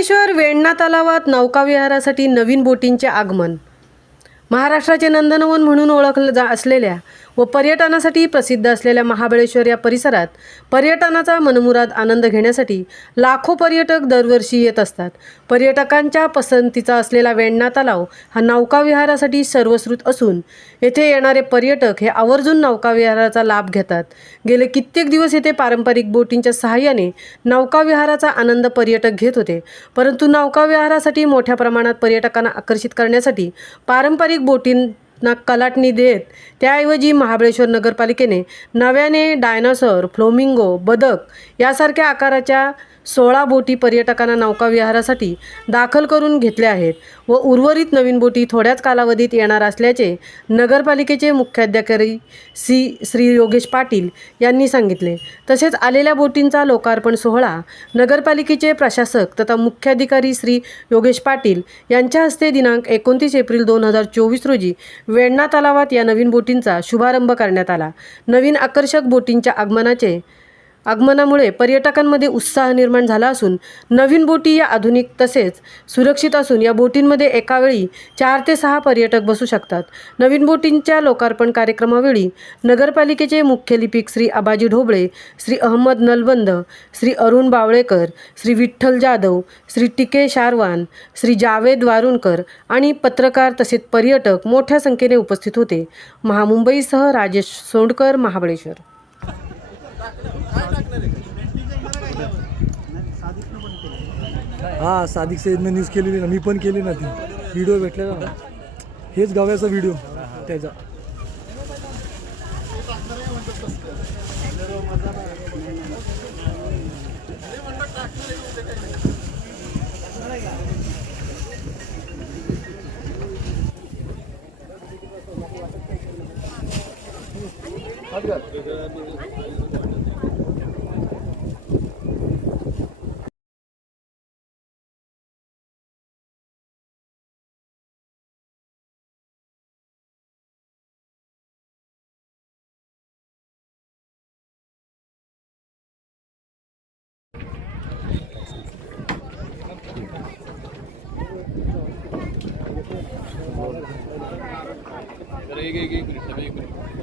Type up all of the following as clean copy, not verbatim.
महाबळेश्वर वेण्णा तलावात नौकाविहारासाठी नवीन बोटींचे आगमन। महाराष्ट्राचे नंदनवन म्हणून ओळखले असलेल्या व पर्यटनासाठी प्रसिद्ध असलेल्या महाबळेश्वर या परिसरात पर्यटनाचा मनमुराद आनंद घेण्यासाठी लाखो पर्यटक दरवर्षी येत असतात। पर्यटकांच्या पसंतीचा असलेला वेण्णा तलाव हा नौकाविहारासाठी सर्वश्रुत असून येथे येणारे पर्यटक हे आवर्जून नौकाविहाराचा लाभ घेतात। गेले कित्येक दिवस येथे पारंपरिक बोटींच्या सहाय्याने नौकाविहाराचा आनंद पर्यटक घेत होते, परंतु नौकाविहारासाठी मोठ्या प्रमाणात पर्यटकांना आकर्षित करण्यासाठी पारंपरिक बोटींना कलाटणी देत त्याऐवजी महाबळेश्वर नगरपालिकेने नव्याने डायनासोर, फ्लोमिंगो, बदक यासारख्या आकाराच्या 16 बोटी पर्यटकांना नौकाविहारासाठी दाखल करून घेतल्या आहेत व उर्वरित नवीन बोटी थोड्याच कालावधीत येणार असल्याचे नगरपालिकेचे मुख्याधिकारी श्री योगेश पाटील यांनी सांगितले। तसेच आलेल्या बोटींचा लोकार्पण सोहळा नगरपालिकेचे प्रशासक तथा मुख्याधिकारी श्री योगेश पाटील यांच्या हस्ते दिनांक 29 एप्रिल 2024 रोजी वेण्णा तलावात या नवीन बोटींचा शुभारंभ करण्यात आला। नवीन आकर्षक बोटींच्या आगमनामुळे पर्यटकांमध्ये उत्साह निर्माण झाला असून नवीन बोटी या आधुनिक तसेच सुरक्षित असून या बोटींमध्ये एकावेळी 4 ते 6 पर्यटक बसू शकतात। नवीन बोटींच्या लोकार्पण कार्यक्रमावेळी नगरपालिकेचे मुख्य लिपिक श्री आबाजी ढोबळे, श्री अहमद नलबंद, श्री अरुण बावळेकर, श्री विठ्ठल जाधव, श्री टिके शारवान, श्री जावेद वारुणकर आणि पत्रकार तसेच पर्यटक मोठ्या संख्येने उपस्थित होते। महामुंबईसह राजेश सोंडकर, महाबळेश्वर। हाँ, सादिक सईदने न्यूज़ केलेली ना, मी पण केली ना, ती व्हिडिओ भेटलेला ना, हेच गावाचा व्हिडिओ त्याचा।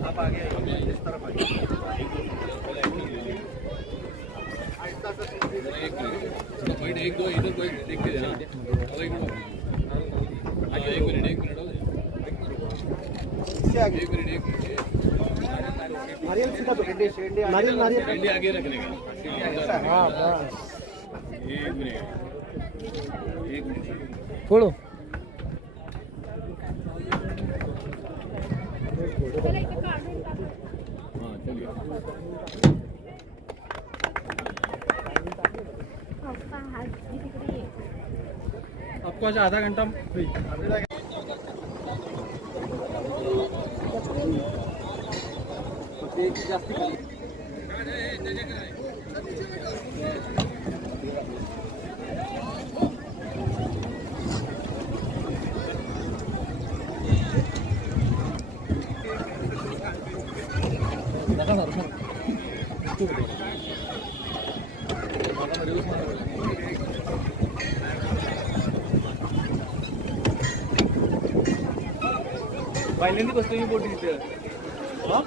आप आगे इस तरफ आइए। एक दो इधर कोई देख के देना। एक मिनट नारियल सीधा तो नारियल आगे रखने का। हाँ बस एक मिनट फोड़ो। आपको आज आधा घंटा फ्री। पहिल्यांदा बसलो मी बोटी तिथे। हां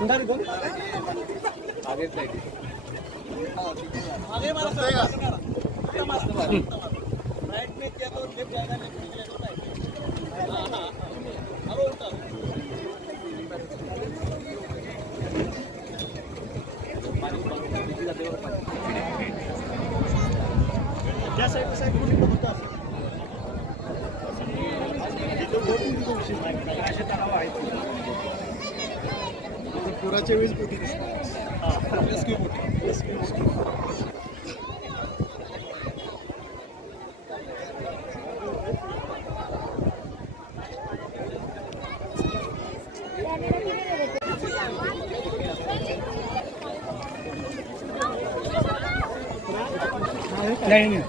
अंधारी दोन आगेच नाही आगे मारा सर मस्त मारा राइट में किया तो लेफ्ट जाएगा, लेफ्ट में तो राइट। हां हां अब उल्टा क्या साइड बोटिंग होता है पुराच्या वेळेस बोटी दिसतात। रेस्क्यू बोटी, रेस्क्यू नहीं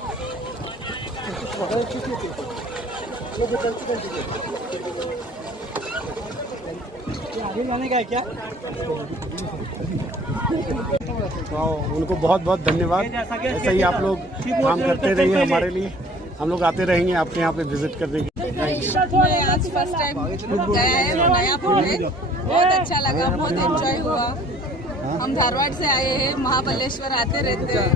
आगे जाने का है क्या? तो उनको बहुत बहुत धन्यवाद। ऐसा ही आप लोग काम करते रहिए हमारे लिए, हम लोग आते रहेंगे आपके यहाँ पे विजिट करने के लिए। मैं आज फर्स्ट टाइम गया है नया पुल में, बहुत अच्छा लगा, बहुत एंजॉय हुआ। हम धारवाड़ से आए हैं, महाबलेश्वर आते रहते हैं,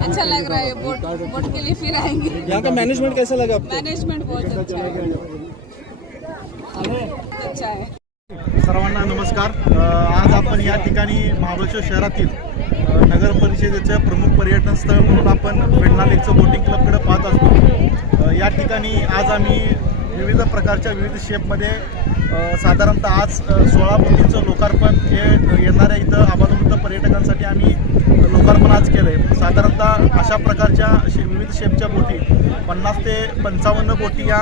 अच्छा लग रहा है। बोट के लिए फिर आएंगे। यहाँ का मैनेजमेंट कैसा लगा आपको? मैनेजमेंट बहुत अच्छा है, अच्छा है। सर्वांना नमस्कार। आज आपण या ठिकाणी महाबळेश्वर शहरातील नगर परिषदेचं प्रमुख पर्यटन स्थळ म्हणून आपण वेण्णा लेकचं बोटिंग क्लबकडे पाहत असतो। या ठिकाणी आज आम्ही विविध प्रकारच्या विविध शेपमध्ये साधारणतः आज 16 बोटींचं लोकार्पण हे येणाऱ्या इथं आबालवृद्ध पर्यटकांसाठी आम्ही लोकार्पण आज केलं आहे। साधारणतः अशा प्रकारच्या विविध शेपच्या बोटी 50 ते 55 बोटी या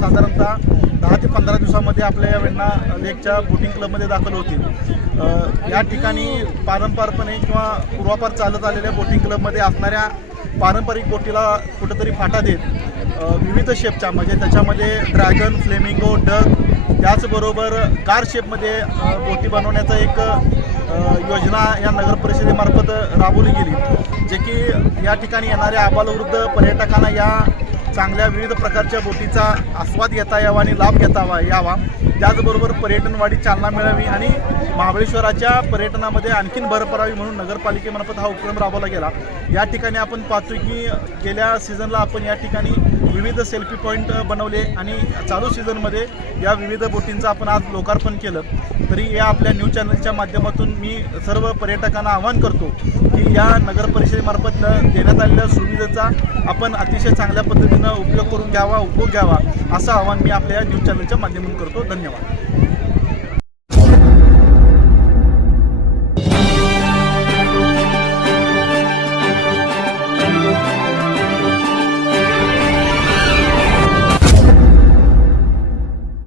साधारणतः 10 ते 15 दिवसामध्ये आपल्या या वेण्णा लेकच्या बोटिंग क्लबमध्ये दाखल होतील। या ठिकाणी पारंपरिकपणे किंवा पूर्वापार चालत आलेल्या बोटिंग क्लबमध्ये असणाऱ्या पारंपरिक बोटीला कुठंतरी फाटा देत विविध शेपच्या म्हणजे त्याच्यामध्ये ड्रॅगन, फ्लेमिंगो, डक, त्याचबरोबर कार शेपमध्ये बोटी बनवण्याचा एक योजना या नगर परिषदेमार्फत राबवली गेली, जे की या ठिकाणी येणाऱ्या आबालवृद्ध पर्यटकांना या चांगल्या विविध प्रकारच्या बोटीचा आस्वाद घेता यावा आणि लाभ घेता यावा। त्याचबरोबर पर्यटन वाढीस चालना मिळावी आणि महाबळेश्वराच्या पर्यटनामध्ये आणखीन भर पडावी म्हणून नगरपालिकेमार्फत हा उपक्रम राबवला गेला। या ठिकाणी आपण पाहतोय की गेल्या सीझनला आपण या ठिकाणी विविध सेल्फी पॉईंट बनवले आणि चालू सीझनमध्ये या विविध बोटींचं आपण आज लोकार्पण केलं। तरी या आपल्या न्यूज चॅनलच्या माध्यमातून मी सर्व पर्यटकांना आवाहन करतो की या नगर परिषदेमार्फत देण्यात आलेल्या सुविधेचा आपण अतिशय चांगल्या पद्धतीनं उपयोग करून घ्यावा, उपभोग घ्यावा असं आवाहन मी आपल्या न्यूज चॅनलच्या माध्यमातून करतो। धन्यवाद।